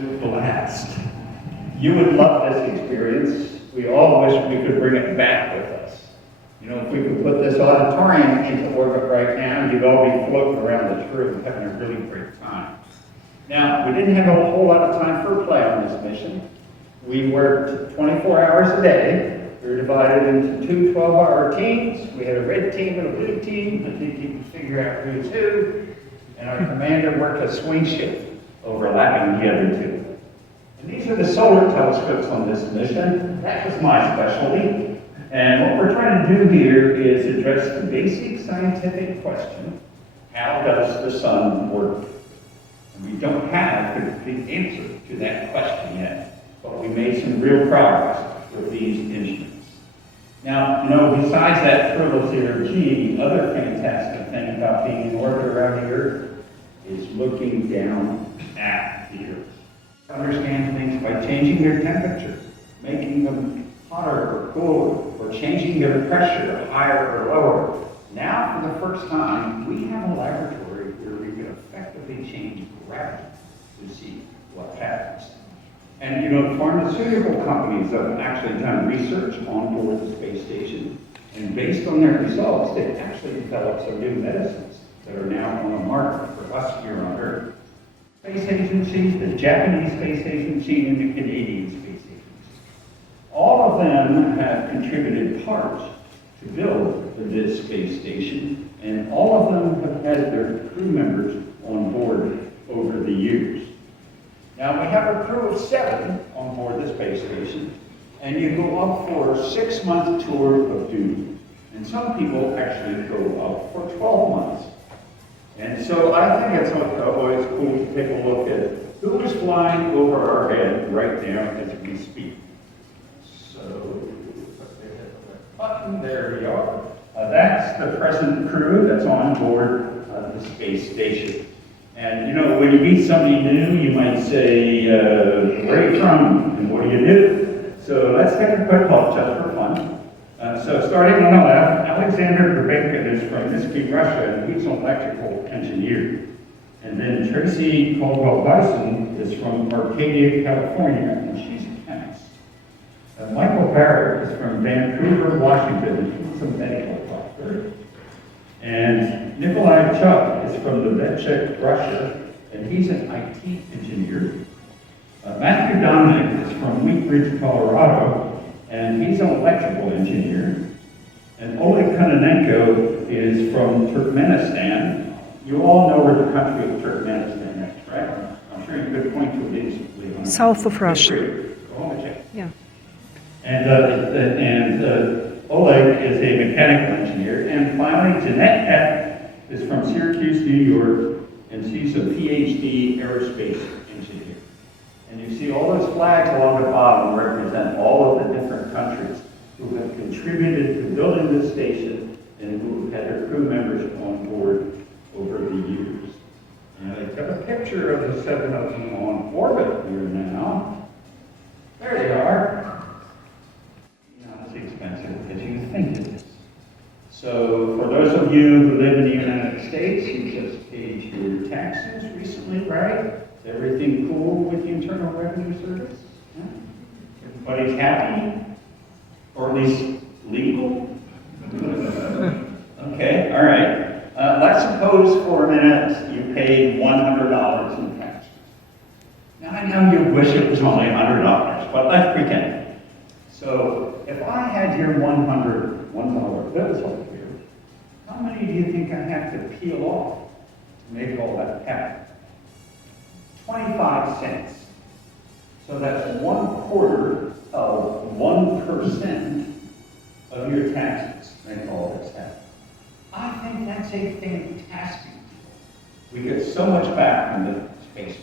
Blast. You would love this experience. We all wish we could bring it back with us. You know, if we could put this auditorium into orbit right now, you'd all be floating around this room having a really great time. Now, we didn't have a whole lot of time for play on this mission. We worked 24 hours a day. We were divided into two 12-hour teams. We had a red team and a blue team. I think you can figure out who's who. And our commander worked a swing shift overlapping the other two. And these are the solar telescopes on this mission. That was my specialty. And what we're trying to do here is address the basic scientific question, how does the sun work? And we don't have the complete answer to that question yet, but we made some real progress with these instruments. Now, you know, besides that frivolous zero-G, the other fantastic thing about being in orbit around the Earth is looking down at the Earth. Understand things by changing their temperature, making them hotter or cooler, or changing their pressure higher or lower. Now, for the first time, we have a laboratory where we can effectively change gravity to see what happens. And you know, pharmaceutical companies have actually done research on board the space station, and based on their results, they've actually developed some new medicines that are now on the market for us here on Earth. Space agencies, the Japanese space agency, and the Canadian space agency. All of them have contributed parts to build this space station, and all of them have had their crew members on board over the years. Now, we have a crew of 7 on board the space station, and you go up for a 6-month tour of duty. And some people actually go up for 12 months. And so I think it's always cool to take a look at who is flying over our head right now as we speak. So, button, there we are. That's the present crew that's on board the space station. And you know, when you meet somebody new, you might say, where are you from and what do you do? So let's take a quick look just for fun. So starting on the left, Alexander Grebenkin is from Minsk, Russia, and he's an electrical engineer. And then Tracy Caldwell-Dyson is from Arcadia, California, and she's a chemist. Michael Barrett is from Vancouver, Washington, and he's a medical doctor. And Nikolai Chuk is from the Vetchek, Russia, and he's an IT engineer. Matthew Dominic is from Wheat Ridge, Colorado, and he's an electrical engineer. And Oleg Kononenko is from Turkmenistan. You all know where the country of Turkmenistan is, right? I'm sure you could point to it easily. South of Russia. Go home and check. Yeah. And Oleg is a mechanical engineer. And finally, Jeanette Eck is from Syracuse, New York, and she's a Ph.D. aerospace engineer. And you see all those flags along the bottom represent all of the different countries who have contributed to building this station and who have had their crew members on board over the years. And I took a picture of the 7 of them on orbit here now. There they are. Not as expensive as you think it is. So for those of you who live in the United States, you just paid your taxes recently, right? Is everything cool with the Internal Revenue Service? Yeah? Everybody's happy? Or at least legal? Okay, all right. Let's suppose for a minute you paid $100 in taxes. Now I know you wish it was only $100, but let's pretend. So if I had your $100 bills over here, how many do you think I have to peel off to make all that happen? 25 cents. So that's 1/4 of 1% of your taxes make all this happen. I think that's a fantastic deal. We get so much back from the space